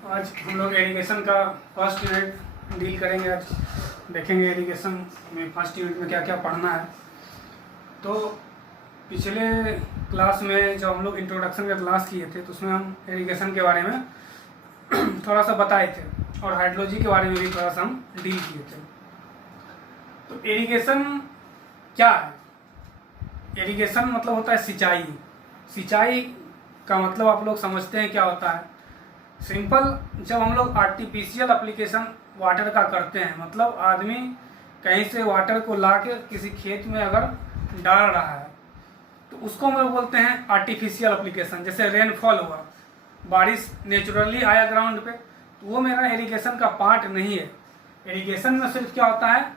आज हम लोग इरिगेशन का फर्स्ट यूनिट डील करेंगे। आज देखेंगे इरिगेशन में फर्स्ट यूनिट में क्या क्या पढ़ना है। तो पिछले क्लास में जब हम लोग इंट्रोडक्शन का क्लास किए थे तो उसमें हम इरिगेशन के बारे में थोड़ा सा बताए थे और हाइड्रोलॉजी के बारे में भी थोड़ा सा हम डील किए थे। तो इरिगेशन क्या है? इरिगेशन मतलब होता है सिंचाई। सिंचाई का मतलब आप लोग समझते हैं क्या होता है। सिंपल, जब हम लोग आर्टिफिशियल एप्लीकेशन वाटर का करते हैं, मतलब आदमी कहीं से वाटर को ला के किसी खेत में अगर डाल रहा है तो उसको हम लोग बोलते हैं आर्टिफिशियल एप्लीकेशन। जैसे रेनफॉल हुआ, बारिश नेचुरली आया ग्राउंड पे, तो वो मेरा इरिगेशन का पार्ट नहीं है। इरिगेशन में सिर्फ क्या होता है,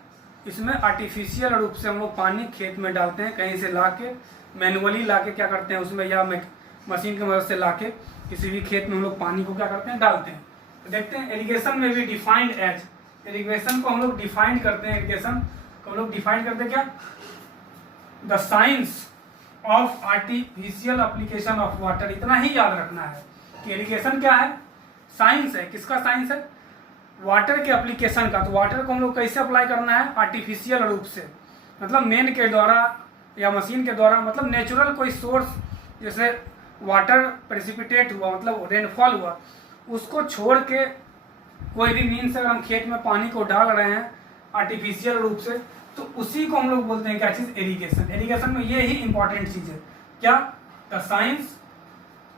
इसमें आर्टिफिशियल रूप से हम लोग पानी खेत में डालते हैं, कहीं से ला के मैनुअली ला के क्या करते हैं उसमें, या मशीन की मदद से ला के किसी भी खेत में हम लोग पानी को क्या करते हैं, डालते हैं। तो देखते हैं इरिगेशन में भी डिफाइंड एज, इरिगेशन को हम लोग डिफाइंड करते हैं। इरिगेशन को हम लोग डिफाइंड करते हैं क्या, the science of artificial application of water. इतना ही याद रखना है कि इरिगेशन क्या है, साइंस है। किसका साइंस है? वाटर के एप्लीकेशन का। तो वाटर को हम लोग कैसे अप्लाई करना है, आर्टिफिशियल रूप से, मतलब मेन के द्वारा या मशीन के द्वारा, मतलब नेचुरल कोई सोर्स, जैसे वाटर प्रेसिपिटेट हुआ मतलब रेनफॉल हुआ, उसको छोड़ के कोई भी मीन से अगर हम खेत में पानी को डाल रहे हैं आर्टिफिशियल रूप से, तो उसी को हम लोग बोलते हैं क्या चीज, इरिगेशन। इरिगेशन में ये ही इंपॉर्टेंट चीज है क्या, the science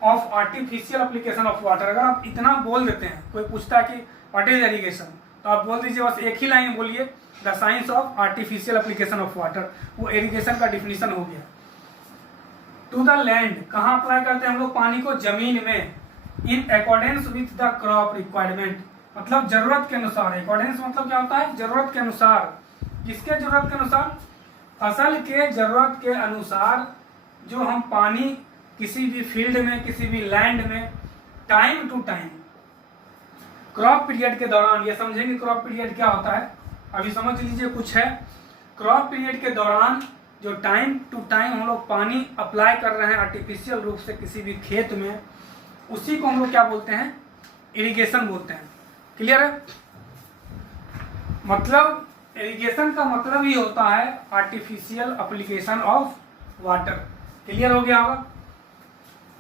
of artificial application of water. अगर आप इतना बोल देते हैं, कोई पूछता है कि व्हाट इज इरिगेशन, तो आप बोल दीजिए बस एक ही लाइन बोलिए, the science of artificial application of water. वो इरिगेशन का डिफिनीशन हो गया। टू द लैंड, कहाँ अप्लाई करते हैं हम लोग पानी को, जमीन में, in accordance with the crop requirement, मतलब जरूरत के अनुसार। अकॉर्डेंस मतलब क्या होता है, जरूरत के अनुसार। किसके जरूरत के अनुसार? फसल के जरूरत के अनुसार जो हम पानी किसी भी फील्ड में, किसी भी लैंड में time to time, crop period के दौरान, ये समझेंगे क्रॉप पीरियड क्या होता है, अभी समझ लीजिए कुछ है। क्रॉप पीरियड के दौरान जो टाइम टू टाइम हम लोग पानी अप्लाई कर रहे हैं आर्टिफिशियल रूप से किसी भी खेत में, उसी को हम लोग क्या बोलते हैं, इरिगेशन बोलते हैं। क्लियर है? मतलब इरिगेशन का मतलब ही होता है artificial application of water. Clear हो गया होगा।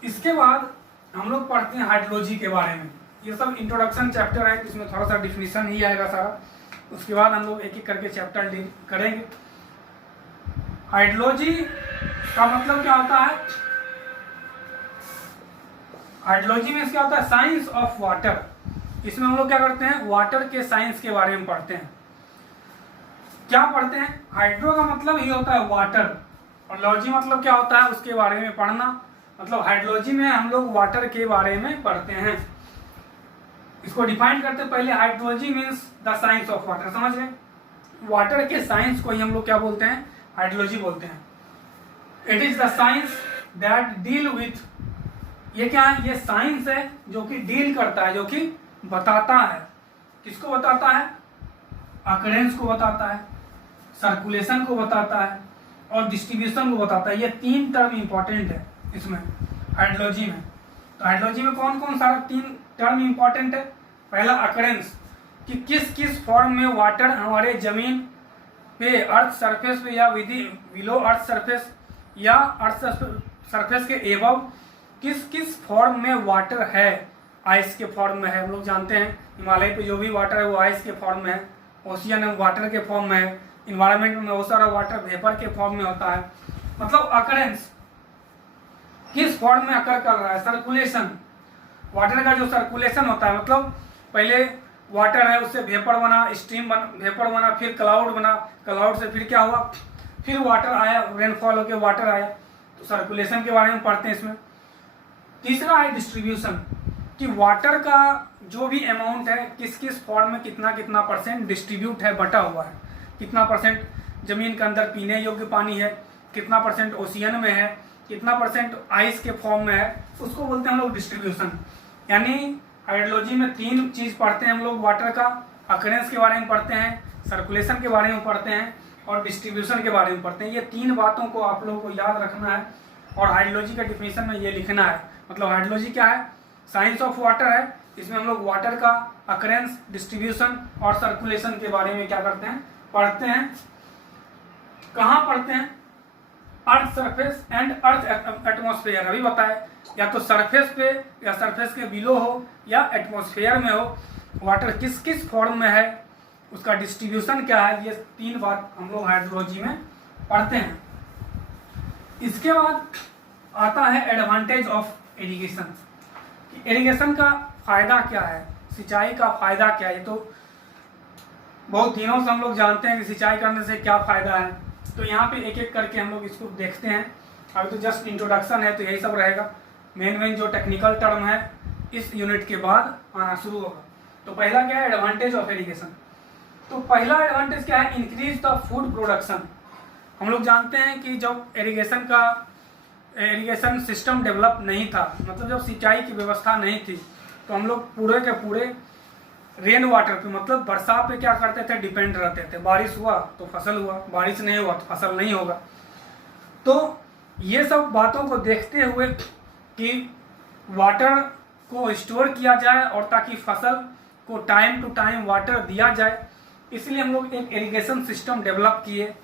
इसके बाद हम लोग पढ़ते हैं हाइड्रोलॉजी के बारे में। ये सब इंट्रोडक्शन चैप्टर है, इसमें थोड़ा सा डिफिनीशन ही आएगा सारा। उसके बाद हम लोग एक एक करके चैप्टर डील करेंगे। हाइड्रोलॉजी का मतलब क्या होता है, हाइड्रोलॉजी में क्या होता है, साइंस ऑफ वाटर। इसमें हम लोग क्या करते हैं, वाटर के साइंस के बारे में पढ़ते हैं। क्या पढ़ते हैं? हाइड्रो का मतलब ये होता है वाटर, और लॉजी मतलब क्या होता है, उसके बारे में पढ़ना। मतलब हाइड्रोलॉजी में हम लोग वाटर के बारे में पढ़ते हैं। इसको डिफाइन करते हैं पहले। Hydrology means the science of water, समझ गए। वाटर के साइंस को ही हम लोग क्या बोलते हैं, हाइड्रोलॉजी बोलते हैं। It is the science that deal with, ये क्या है, ये साइंस है जो कि डील करता है, जो कि बताता है। किसको बताता है? अकरेंस को बताता है, सर्कुलेशन को बताता है, और डिस्ट्रीब्यूशन को बताता है। ये तीन टर्म इंपॉर्टेंट है इसमें हाइड्रोलॉजी में। तो हाइड्रोलॉजी में कौन कौन सारा तीन टर्म इंपॉर्टेंट है? पहला अकरेंस, कि किस किस फॉर्म में वाटर हमारे जमीन पे, अर्थ सरफेस पे, या बिलो अर्थ सरफेस, या अर्थ सरफेस के एबव किस किस फॉर्म में वाटर है। आइस के फॉर्म में है, हम लोग जानते हैं हिमालय पे जो भी वाटर है वो आइस के फॉर्म में है। ओशियन में वाटर के फॉर्म में है। इन्वायरमेंट में बहुत सारा वाटर वेपर के फॉर्म में होता है। मतलब अकरेंस किस फॉर्म में अकर कर रहा है। सर्कुलेशन, वाटर का जो सर्कुलेशन होता है, मतलब पहले वाटर है, उससे वेपर बना, स्ट्रीम बना, वेपर बना, फिर क्लाउड बना, क्लाउड से फिर क्या हुआ, फिर वाटर आया, रेनफॉल होकर वाटर आया। तो सर्कुलेशन के बारे में पढ़ते हैं इसमें। तीसरा है डिस्ट्रीब्यूशन, कि वाटर का जो भी अमाउंट है किस किस फॉर्म में कितना कितना परसेंट डिस्ट्रीब्यूट है, बटा हुआ है। कितना परसेंट जमीन के अंदर पीने योग्य पानी है, कितना परसेंट ओशियन में है, कितना परसेंट आइस के फॉर्म में है, उसको बोलते हैं हम लोग डिस्ट्रीब्यूशन। यानी हाइड्रोलॉजी में तीन चीज पढ़ते हैं हम लोग, वाटर का अकरेंस के बारे में पढ़ते हैं, सर्कुलेशन के बारे में पढ़ते हैं, और डिस्ट्रीब्यूशन के बारे में पढ़ते हैं। ये तीन बातों को आप लोगों को याद रखना है और हाइड्रोलॉजी का डिफिनीशन में ये लिखना है। मतलब हाइड्रोलॉजी क्या है, साइंस ऑफ वाटर है, इसमें हम लोग वाटर का अकरेंस, डिस्ट्रीब्यूशन और सर्कुलेशन के बारे में क्या करते हैं, पढ़ते हैं। कहाँ पढ़ते हैं? Earth surface and earth atmosphere. अभी बताए, या तो सरफेस पे या सरफेस के बिलो हो या एटमॉस्फेयर में हो, वाटर किस किस फॉर्म में है, उसका डिस्ट्रीब्यूशन क्या है, ये 3 बात हम लोग हाइड्रोलॉजी में पढ़ते हैं। इसके बाद आता है एडवांटेज ऑफ इरिगेशन। इरिगेशन का फायदा क्या है, सिंचाई का फायदा क्या है। तो बहुत दिनों से हम लोग जानते हैं कि सिंचाई करने से क्या फायदा है, तो यहाँ पे एक एक करके हम लोग इसको देखते हैं। अभी तो जस्ट इंट्रोडक्शन है, तो यही सब रहेगा। मेन जो टेक्निकल टर्म है इस यूनिट के बाद आना शुरू होगा। तो पहला क्या है, एडवांटेज ऑफ इरिगेशन। तो पहला एडवांटेज क्या है, इंक्रीज द फूड प्रोडक्शन। हम लोग जानते हैं कि जब इरिगेशन सिस्टम डेवलप नहीं था, मतलब जब सिंचाई की व्यवस्था नहीं थी, तो हम लोग पूरे के पूरे रेन वाटर पे, मतलब वर्षा पे क्या करते थे, डिपेंड रहते थे। बारिश हुआ तो फसल हुआ, बारिश नहीं हुआ तो फसल नहीं होगा। तो ये सब बातों को देखते हुए कि वाटर को स्टोर किया जाए और ताकि फसल को टाइम टू टाइम वाटर दिया जाए, इसलिए हम लोग एक इरिगेशन सिस्टम डेवलप किए।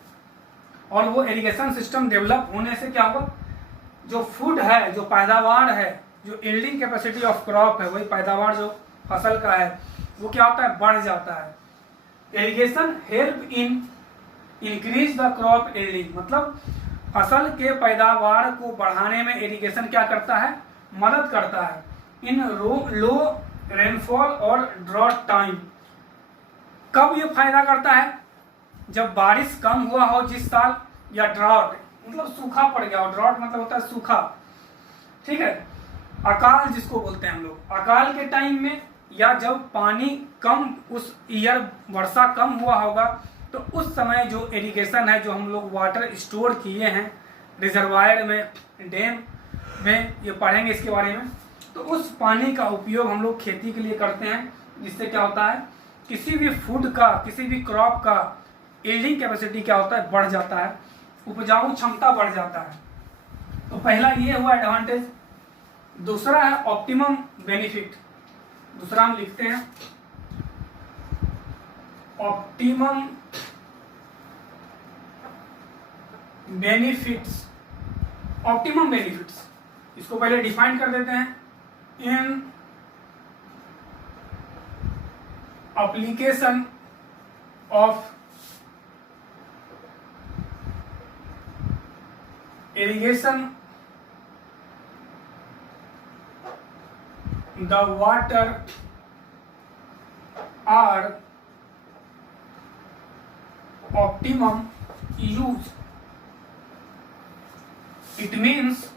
और वो इरिगेशन सिस्टम डेवलप होने से क्या होगा, जो फूड है, जो पैदावार है, जो यील्डिंग कैपेसिटी ऑफ क्रॉप है, वही पैदावार जो फसल का है, वो क्या होता है, बढ़ जाता है। Irrigation help in increase the crop yielding, मतलब फसल के पैदावार को बढ़ाने में इरिगेशन क्या करता है, मदद करता है। इन लो रेनफॉल और ड्रॉट टाइम, कब ये फायदा करता है, जब बारिश कम हुआ हो जिस साल, या ड्रॉट मतलब सूखा पड़ गया हो। ड्रॉट मतलब होता है सूखा, ठीक है। अकाल जिसको बोलते हैं हम लोग, अकाल के टाइम में, या जब पानी कम, उस ईयर वर्षा कम हुआ होगा, तो उस समय जो इरिगेशन है, जो हम लोग वाटर स्टोर किए हैं रिजर्वायर में, डैम में, ये पढ़ेंगे इसके बारे में, तो उस पानी का उपयोग हम लोग खेती के लिए करते हैं, जिससे क्या होता है, किसी भी फूड का, किसी भी क्रॉप का यील्डिंग कैपेसिटी क्या होता है, बढ़ जाता है, उपजाऊ क्षमता बढ़ जाता है। तो पहला ये हुआ एडवांटेज। दूसरा है ऑप्टिमम बेनिफिट। दूसरा हम लिखते हैं ऑप्टिमम बेनिफिट्स। ऑप्टिमम बेनिफिट्स, इसको पहले डिफाइन कर देते हैं। In application of irrigation, the water are optimum use. It means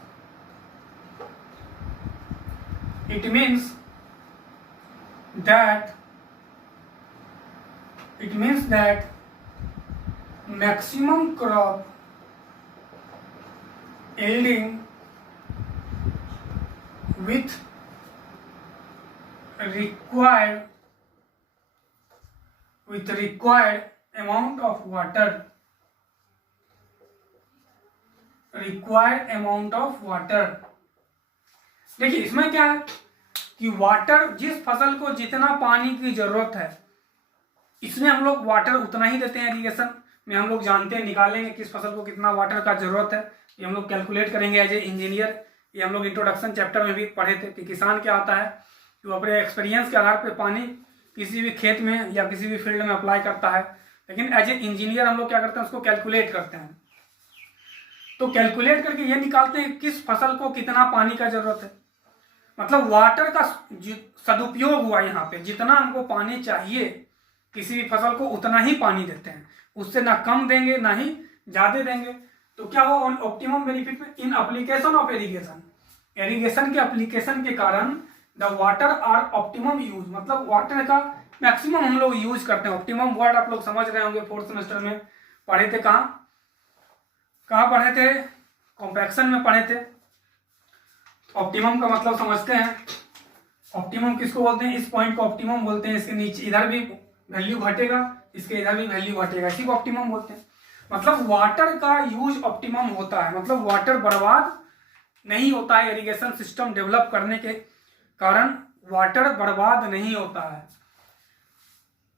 that maximum crop yielding with required amount of water, देखिए इसमें क्या है कि वाटर, जिस फसल को जितना पानी की जरूरत है, इसमें हम लोग वाटर उतना ही देते हैं। इरिगेशन में हम लोग जानते हैं, निकालेंगे किस फसल को कितना वाटर का जरूरत है, ये हम लोग कैलकुलेट करेंगे एज ए इंजीनियर। ये हम लोग इंट्रोडक्शन चैप्टर में भी पढ़े थे कि किसान क्या होता है कि वो अपने एक्सपीरियंस के आधार पर पानी किसी भी खेत में या किसी भी फील्ड में अप्लाई करता है, लेकिन एज ए इंजीनियर हम लोग क्या करते हैं, उसको कैलकुलेट करते हैं। तो कैलकुलेट करके ये निकालते हैं किस फसल को कितना पानी का जरूरत है, मतलब वाटर का सदुपयोग हुआ यहाँ पे। जितना हमको पानी चाहिए किसी भी फसल को, उतना ही पानी देते हैं, उससे ना कम देंगे ना ही ज्यादा देंगे। तो क्या हो, ऑप्टिमम बेनिफिट में in application of irrigation, irrigation के एप्लीकेशन के कारण the water are optimum use, मतलब वाटर का मैक्सिमम हम लोग यूज करते हैं। ऑप्टिमम वर्ड आप लोग समझ रहे होंगे, 4th सेमेस्टर में पढ़े थे। कहाँ पढ़े थे, कॉम्पैक्शन में पढ़े थे। ऑप्टिमम का मतलब समझते हैं, ऑप्टिमम किसको बोलते हैं, इस पॉइंट को ऑप्टिमम बोलते हैं। इसके नीचे इधर भी वैल्यू घटेगा, इसके इधर भी वैल्यू घटेगा, इसी को ऑप्टिमम बोलते हैं। मतलब वाटर का यूज ऑप्टिमम होता है, मतलब वाटर बर्बाद नहीं होता है। इरिगेशन सिस्टम डेवलप करने के कारण वाटर बर्बाद नहीं होता है।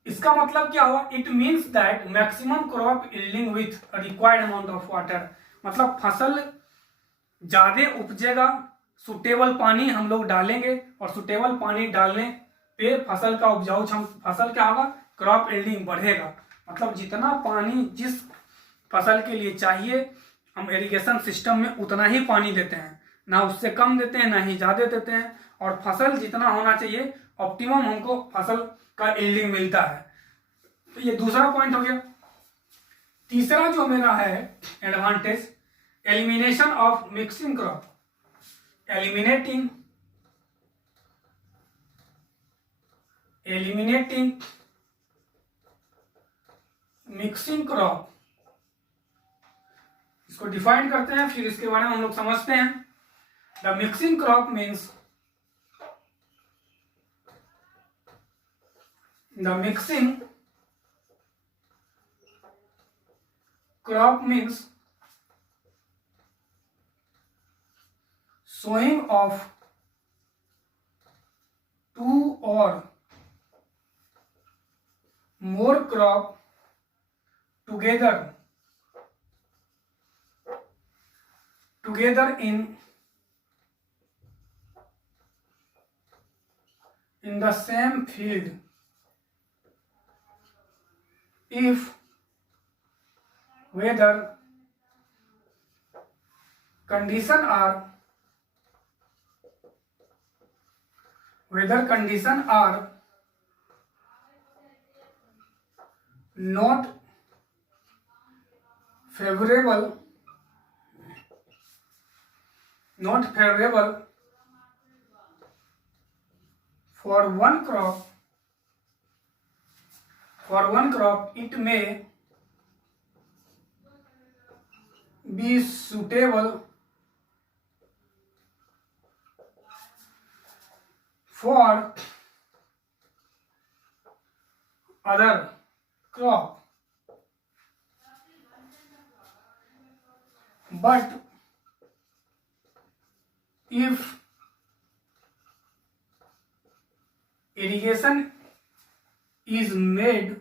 इसका मतलब क्या हुआ? It means that maximum crop yielding with required amount of water, मतलब फसल ज्यादा उपजेगा, सुटेबल पानी हम लोग डालेंगे और सुटेबल पानी डालने पे फसल का उपजाऊ फसल क्या होगा? क्रॉप यील्डिंग बढ़ेगा। मतलब जितना पानी जिस फसल के लिए चाहिए हम इरिगेशन सिस्टम में उतना ही पानी देते हैं, ना उससे कम देते हैं ना ही ज्यादा देते हैं, और फसल जितना होना चाहिए ऑप्टिमम हमको फसल का यील्डिंग मिलता है। तो ये दूसरा पॉइंट हो गया। तीसरा जो मेरा है advantage, elimination of mixing crop. Eliminating mixing crop, इसको डिफाइन करते हैं फिर इसके बारे में हम लोग समझते हैं। The mixing crop means sowing of two or more crop together in the same field if weather conditions are not favorable for one crop, it may be suitable for other crop, but if irrigation is made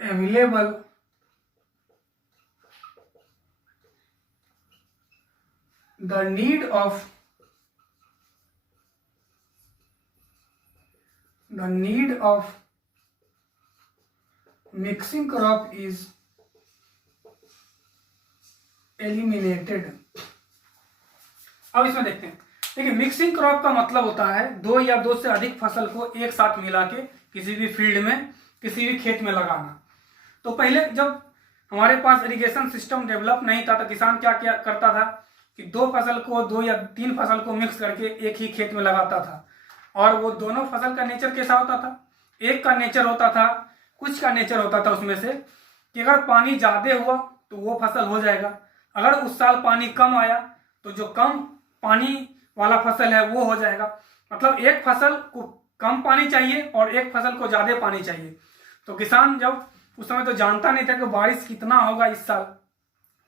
available, the need of mixing crop is eliminated। अब इसमें देखते हैं। देखिए mixing crop का मतलब होता है दो या दो से अधिक फसल को एक साथ मिला के किसी भी फील्ड में किसी भी खेत में लगाना। तो पहले जब हमारे पास इरिगेशन सिस्टम डेवलप नहीं था तो किसान क्या क्या करता था कि दो या तीन फसल को मिक्स करके एक ही खेत में लगाता था, और वो दोनों फसल का नेचर कैसा होता था? एक का नेचर होता था, कुछ का नेचर होता था उसमें से कि अगर पानी ज्यादा हुआ तो वो फसल हो जाएगा, अगर उस साल पानी कम आया तो जो कम पानी वाला फसल है वो हो जाएगा। मतलब एक फसल को कम पानी चाहिए और एक फसल को ज्यादा पानी चाहिए। तो किसान जब उस समय तो जानता नहीं था कि बारिश कितना होगा इस साल,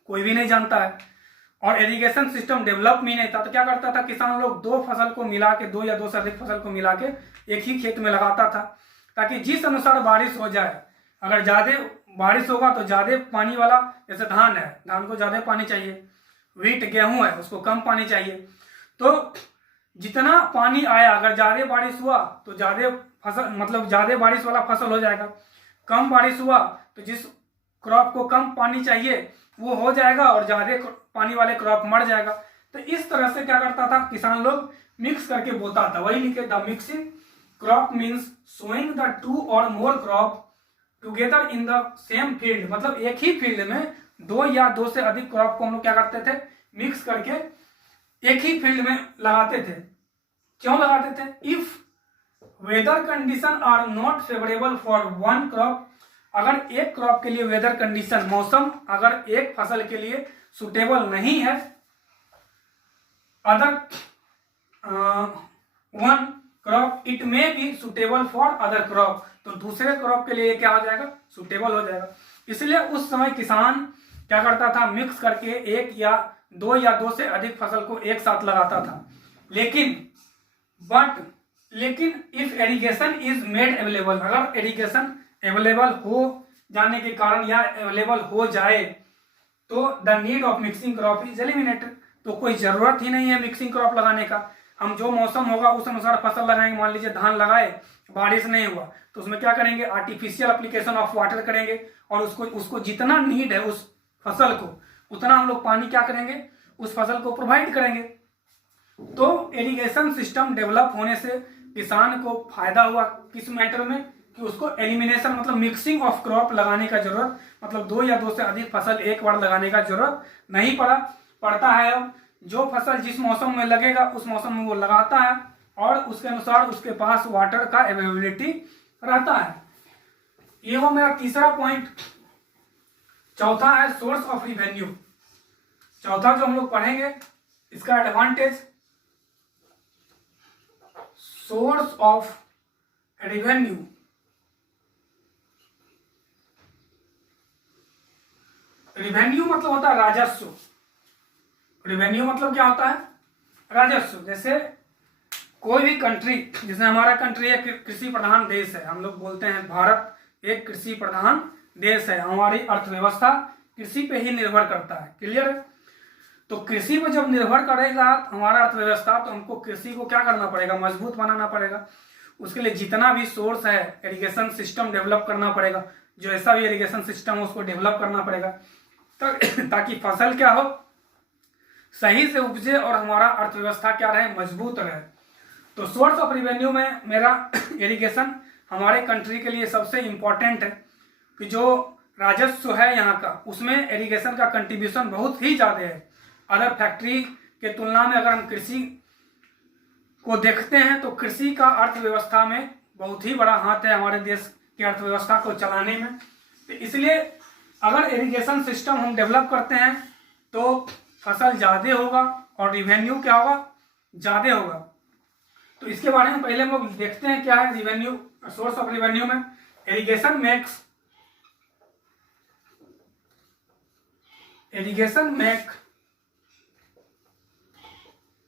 कोई भी नहीं जानता है, और इरिगेशन सिस्टम डेवलप भी नहीं था, तो क्या करता था किसान लोग दो फसल को मिला के, दो या दो से अधिक फसल को मिला के एक ही खेत में लगाता था, ताकि जिस अनुसार बारिश हो जाए, अगर ज्यादा बारिश होगा तो ज्यादा पानी वाला, जैसे धान है, धान को ज्यादा पानी चाहिए, व्हीट गेहूं है उसको कम पानी चाहिए, तो जितना पानी आया अगर ज्यादा बारिश हुआ तो ज्यादा फसल, मतलब ज्यादा बारिश वाला फसल हो जाएगा, कम बारिश हुआ तो जिस क्रॉप को कम पानी चाहिए वो हो जाएगा और ज्यादा पानी वाले क्रॉप मर जाएगा। तो इस तरह से क्या करता था किसान लोग मिक्स करके बोता था, वही लिखे the mixing crop means sowing the two और more crop together in the same field. मतलब एक ही फील्ड में दो या दो से अधिक क्रॉप को हम लोग क्या करते थे, मिक्स करके एक ही फील्ड में लगाते थे। क्यों लगाते थे? If weather condition are not favourable for one crop, अगर एक क्रॉप के लिए वेदर कंडीशन, मौसम अगर एक फसल के लिए सुटेबल नहीं है, अदर वन क्रॉप इट में be suitable for other crop, तो दूसरे क्रॉप के लिए क्या हो जाएगा, सुटेबल हो जाएगा। इसलिए उस समय किसान क्या करता था, मिक्स करके एक या दो से अधिक फसल को एक साथ लगाता था। लेकिन बट लेकिन if irrigation is made available, अगर एरिगेशन अवेलेबल हो जाने के कारण या अवेलेबल हो जाए तो the need of mixing crop is eliminated, तो कोई जरूरत ही नहीं है मिक्सिंग क्रॉप लगाने का। हम जो मौसम होगा उस अनुसार फसल लगाएंगे। मान लीजिए धान लगाए, बारिश नहीं हुआ, तो उसमें क्या करेंगे, आर्टिफिशियल एप्लीकेशन ऑफ वाटर करेंगे और उसको जितना नीड है उस फसल को उतना हम लोग पानी क्या करेंगे, उस फसल को प्रोवाइड करेंगे। तो इरिगेशन सिस्टम डेवलप होने से किसान को फायदा हुआ किस मैटर में, कि उसको एलिमिनेशन मतलब मिक्सिंग ऑफ क्रॉप लगाने का जरूरत, मतलब 2 या 2 से अधिक फसल एक बार लगाने का जरूरत नहीं पड़ता है। अब जो फसल जिस मौसम में लगेगा उस मौसम में वो लगाता है और उसके अनुसार उसके पास वाटर का अवेलेबिलिटी रहता है। ये वो मेरा तीसरा पॉइंट। चौथा है सोर्स ऑफ रिवेन्यू। चौथा जो हम लोग पढ़ेंगे इसका advantage, source of revenue. Revenue मतलब होता है राजस्व। रिवेन्यू मतलब क्या होता है, राजस्व। जैसे कोई भी कंट्री, जैसे हमारा कंट्री एक कृषि प्रधान देश है, हम लोग बोलते हैं भारत एक कृषि प्रधान देश है, हमारी अर्थव्यवस्था कृषि पे ही निर्भर करता है। क्लियर है? तो कृषि पर जब निर्भर करेगा हमारा अर्थव्यवस्था, तो हमको कृषि को क्या करना पड़ेगा, मजबूत बनाना पड़ेगा। उसके लिए जितना भी सोर्स है इरिगेशन सिस्टम डेवलप करना पड़ेगा, जो ऐसा भी इरिगेशन सिस्टम हो उसको डेवलप करना पड़ेगा ताकि फसल क्या हो, सही से उपजे और हमारा अर्थव्यवस्था क्या रहे, मजबूत रहे। तो सोर्स ऑफ रिवेन्यू में मेरा इरिगेशन हमारे कंट्री के लिए सबसे इंपॉर्टेंट है कि जो राजस्व है यहाँ का, उसमें इरिगेशन का कंट्रीब्यूशन बहुत ही ज़्यादा है। अदर फैक्ट्री के तुलना में अगर हम कृषि को देखते हैं तो कृषि का अर्थव्यवस्था में बहुत ही बड़ा हाथ है हमारे देश की अर्थव्यवस्था को चलाने में। तो इसलिए अगर इरिगेशन सिस्टम हम डेवलप करते हैं तो फसल ज़्यादा होगा और रिवेन्यू क्या होगा, ज़्यादा होगा। तो इसके बारे में पहले हम लोग देखते हैं क्या है रिवेन्यू, सोर्स ऑफ रिवेन्यू में। Irrigation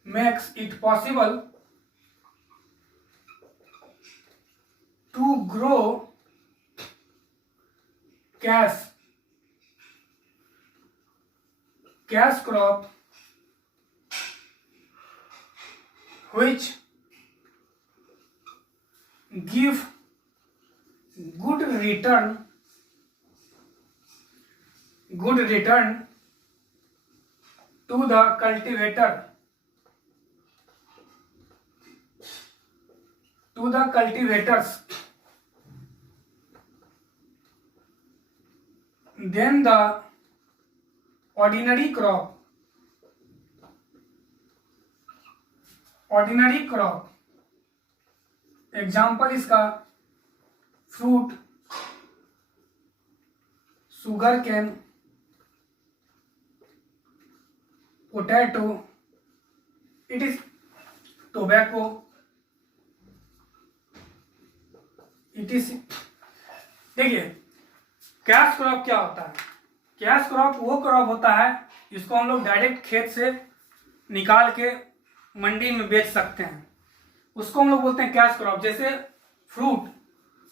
makes it possible to grow cash crop which give good return to the cultivators than the ordinary crop. Example इसका fruit, sugar cane, potato, it is tobacco, it is. देखिए cash crop क्या होता है, cash crop वो crop होता है जिसको हम लोग डायरेक्ट खेत से निकाल के मंडी में बेच सकते हैं, उसको हम लोग बोलते हैं कैश क्रॉप। जैसे फ्रूट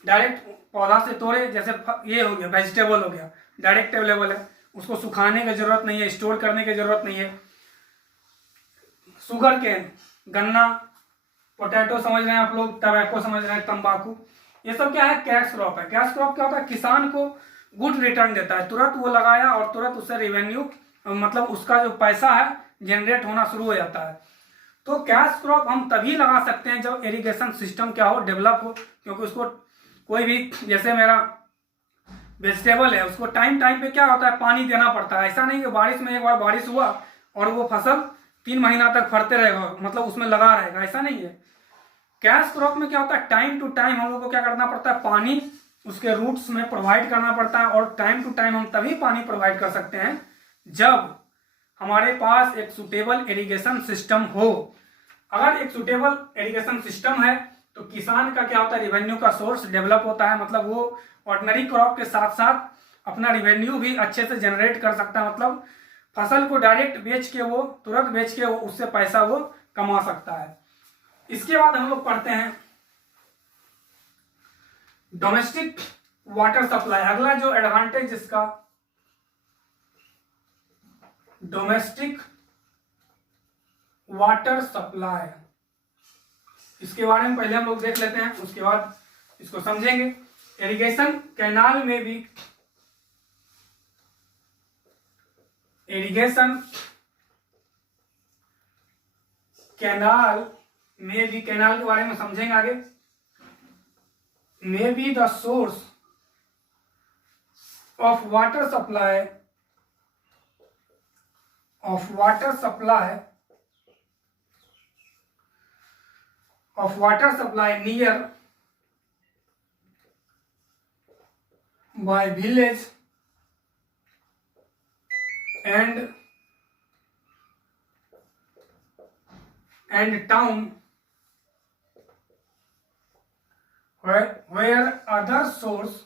डायरेक्ट पौधा से तोड़े, जैसे ये हो गया वेजिटेबल हो गया, डायरेक्ट अवेलेबल है, उसको सुखाने की जरूरत नहीं है, स्टोर करने की जरूरत नहीं है। शुगर केन, गन्ना, पोटैटो समझ रहे हैं आप लोग, टबैको समझ रहे हैं, तंबाकू, ये सब क्या है, कैश क्रॉप है। कैश क्रॉप क्या होता है, किसान को गुड रिटर्न देता है, तुरंत वो लगाया और तुरंत उससे रेवेन्यू मतलब उसका जो पैसा है जनरेट होना शुरू हो जाता है। तो कैश क्रॉप हम तभी लगा सकते हैं जब इरिगेशन सिस्टम क्या हो, डेवलप हो, क्योंकि उसको कोई भी, जैसे मेरा वेजिटेबल है, उसको टाइम पे क्या होता है, पानी देना पड़ता है। ऐसा नहीं कि बारिश में एक बार बारिश हुआ और वो फसल 3 महीना तक फरते रहेगा, मतलब उसमें लगा रहेगा, ऐसा नहीं है। कैश क्रॉप में क्या होता है, टाइम टू टाइम हम लोग को क्या करना पड़ता है, पानी उसके रूट्स में प्रोवाइड करना पड़ता है। और टाइम टू टाइम हम तभी पानी प्रोवाइड कर सकते हैं जब हमारे पास एक सुटेबल इरिगेशन सिस्टम हो। अगर एक सुटेबल इरिगेशन सिस्टम है तो किसान का क्या होता है, रिवेन्यू का सोर्स डेवलप होता है, मतलब वो ऑर्डिनरी क्रॉप के साथ साथ अपना रिवेन्यू भी अच्छे से जनरेट कर सकता है। मतलब फसल को डायरेक्ट बेच के वो तुरंत बेच के वो उससे पैसा वो कमा सकता है। इसके बाद हम लोग पढ़ते हैं डोमेस्टिक वाटर सप्लाई। अगला जो एडवांटेज इसका, डोमेस्टिक वाटर सप्लाई, इसके बारे में पहले हम लोग देख लेते हैं, उसके बाद इसको समझेंगे। इरिगेशन कैनाल में भी, इरिगेशन कैनाल में भी, कैनाल के बारे में समझेंगे आगे। May be the source of water supply, of water supply near by village and town where other source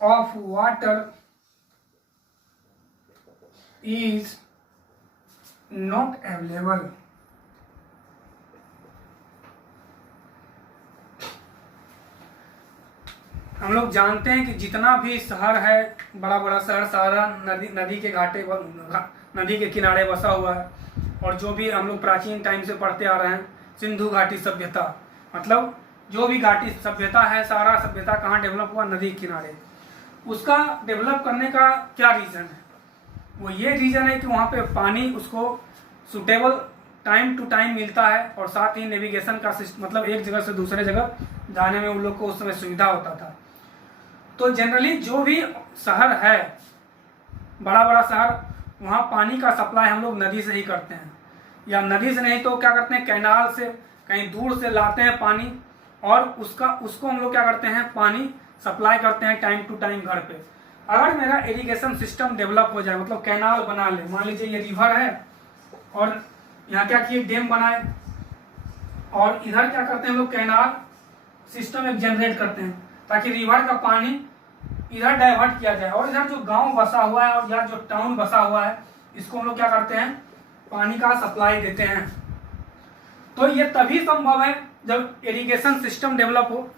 of water is not available। हम लोग जानते हैं कि जितना भी शहर है, बड़ा बड़ा शहर सारा नदी के घाटे, नदी के किनारे बसा हुआ है। और जो भी हम लोग प्राचीन टाइम से पढ़ते आ रहे हैं, सिंधु घाटी सभ्यता, मतलब जो भी घाटी सभ्यता है, सारा सभ्यता कहाँ डेवलप हुआ? नदी के किनारे। उसका डेवलप करने का क्या रीज़न है? वो ये रीज़न है कि वहाँ पे पानी उसको सुटेबल टाइम टू टाइम मिलता है, और साथ ही नेविगेशन का सिस्टम, मतलब एक जगह से दूसरे जगह जाने में उन लोग को उस समय सुविधा होता था। तो जनरली जो भी शहर है, बड़ा बड़ा शहर, वहाँ पानी का सप्लाई हम लोग नदी से ही करते हैं, या नदी से नहीं तो क्या करते हैं, कैनाल से कहीं दूर से लाते हैं पानी, और उसको हम लोग क्या करते हैं, पानी सप्लाई करते हैं टाइम टू टाइम घर पे। अगर मेरा इरिगेशन सिस्टम डेवलप हो जाए, मतलब कैनाल बना ले, मान लीजिए ये रिवर है और यहाँ क्या किए, डैम बनाए, और इधर क्या करते हैं हम लोग, कैनाल सिस्टम एक जनरेट करते हैं ताकि रिवर का पानी इधर डाइवर्ट किया जाए, और इधर जो गांव बसा हुआ है और या जो टाउन बसा हुआ है, इसको हम लोग क्या करते हैं, पानी का सप्लाई देते हैं। तो ये तभी संभव है जब इरिगेशन सिस्टम डेवलप हो।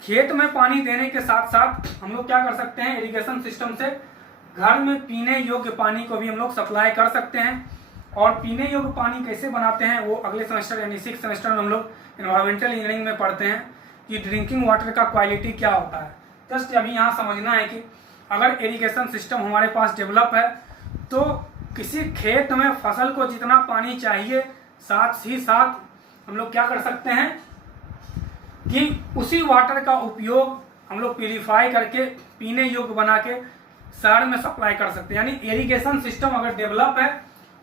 खेत में पानी देने के साथ साथ हम लोग क्या कर सकते हैं, इरिगेशन सिस्टम से घर में पीने योग्य पानी को भी हम लोग सप्लाई कर सकते हैं। और पीने योग्य पानी कैसे बनाते हैं, वो अगले सेमेस्टर यानी 6th सेमेस्टर में हम लोग एनवायरमेंटल इंजीनियरिंग में पढ़ते हैं कि ड्रिंकिंग वाटर का क्वालिटी क्या होता है। जस्ट अभी यहाँ समझना है कि अगर इरिगेशन सिस्टम हमारे पास डेवलप है तो किसी खेत में फसल को जितना पानी चाहिए, साथ ही साथ हम लोग क्या कर सकते हैं कि उसी वाटर का उपयोग हम लोग प्यूरिफाई करके पीने योग्य बना के शहर में सप्लाई कर सकते हैं। यानी इरिगेशन सिस्टम अगर डेवलप है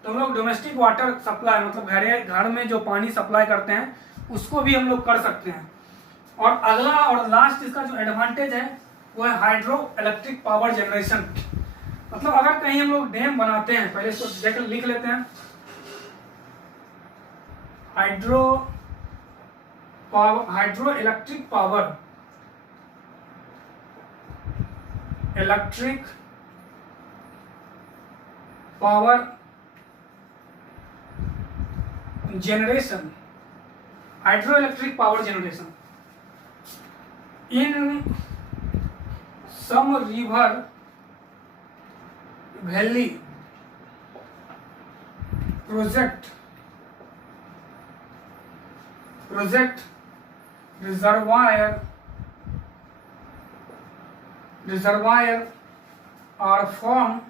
तो हम लोग डोमेस्टिक वाटर सप्लाई, मतलब घर में जो पानी सप्लाई करते हैं उसको भी हम लोग कर सकते हैं। और अगला और लास्ट इसका जो एडवांटेज है वो है हाइड्रो इलेक्ट्रिक पावर जनरेशन। मतलब अगर कहीं हम लोग डैम बनाते हैं, पहले इसको लिख लेते हैं, hydro electric power, generation, hydroelectric power generation in some river valley project reservoir are formed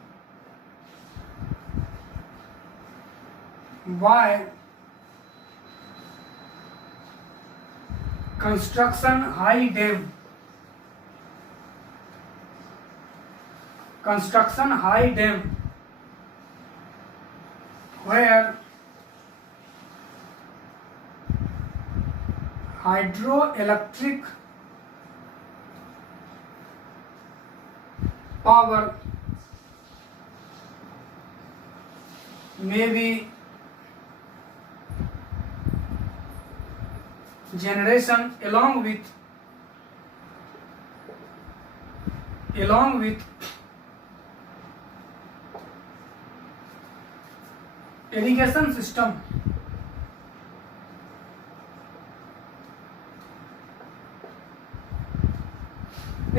by construction high dam where hydroelectric power may be generation along with irrigation system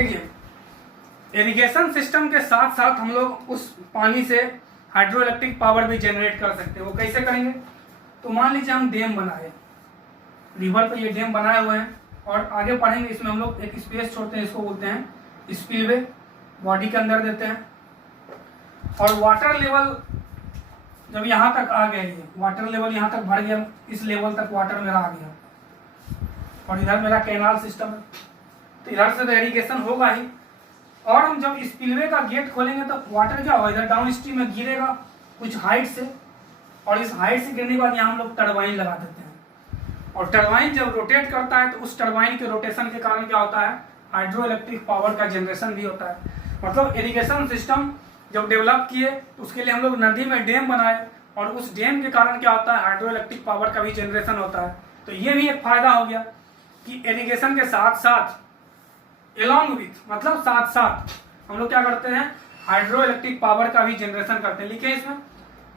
देखिए, इरिगेशन सिस्टम के साथ साथ हम लोग उस पानी से hydro electric power भी जनरेट कर सकते हैं। वो कैसे करेंगे? तो मान लीजिए हम डैम बनाए, रिवर पे ये डैम बनाए हुए हैं, और आगे पढ़ेंगे इसमें हम लोग एक स्पेस छोड़ते हैं, इसको बोलते हैं स्पिलवे, बॉडी के अंदर देते हैं। और वाटर लेवल जब यहाँ तक आ गया, ये वाटर लेवल यहाँ तक भर गया, इस लेवल तक वाटर मेरा आ गया, और इधर मेरा कैनाल सिस्टम है, तो इधर से तो इरिगेशन होगा ही। और हम जब स्पिलवे का गेट खोलेंगे तो वाटर क्या होगा, इधर डाउन स्ट्रीम में गिरेगा कुछ हाइट से, और इस हाइट से गिरने के बाद यहाँ हम लोग टरबाइन लगा देते हैं। और टरबाइन जब रोटेट करता है तो उस टरबाइन के रोटेशन के कारण क्या होता है, हाइड्रो इलेक्ट्रिक पावर का जनरेशन भी होता है। मतलब इरिगेशन सिस्टम जब डेवलप किए तो उसके लिए हम लोग नदी में डैम बनाए, और उस डैम के कारण क्या होता है, हाइड्रो इलेक्ट्रिक पावर का भी जनरेशन होता है। तो ये भी एक फायदा हो गया कि इरिगेशन के साथ साथ along with, मतलब साथ साथ हम लोग क्या करते हैं, हाइड्रो इलेक्ट्रिक पावर का भी जनरेशन करते हैं। लिखे इसमें,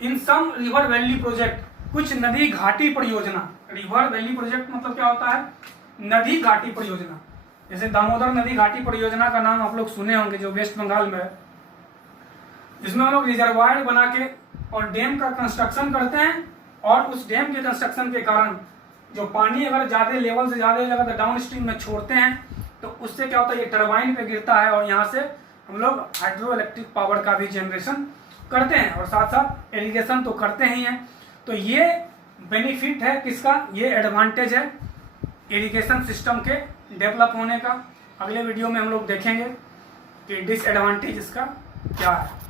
इन सम रिवर वैली प्रोजेक्ट, कुछ नदी घाटी परियोजना। रिवर वैली प्रोजेक्ट मतलब क्या होता है, नदी घाटी परियोजना। जैसे दामोदर नदी घाटी परियोजना का नाम आप लोग सुने होंगे, जो वेस्ट बंगाल में है। इसमें हम लोग रिजर्वायर बना के और डैम का कंस्ट्रक्शन करते हैं, और उस डैम के कंस्ट्रक्शन के कारण जो पानी अगर ज्यादा लेवल से ज्यादा लगा तो डाउन स्ट्रीम में छोड़ते हैं, तो उससे क्या होता है, ये टरबाइन पे गिरता है, और यहाँ से हम लोग हाइड्रो इलेक्ट्रिक पावर का भी जनरेशन करते हैं, और साथ साथ इरिगेशन तो करते ही हैं। तो ये बेनिफिट है किसका, ये एडवांटेज है इरिगेशन सिस्टम के डेवलप होने का। अगले वीडियो में हम लोग देखेंगे कि डिसएडवांटेज इसका क्या है।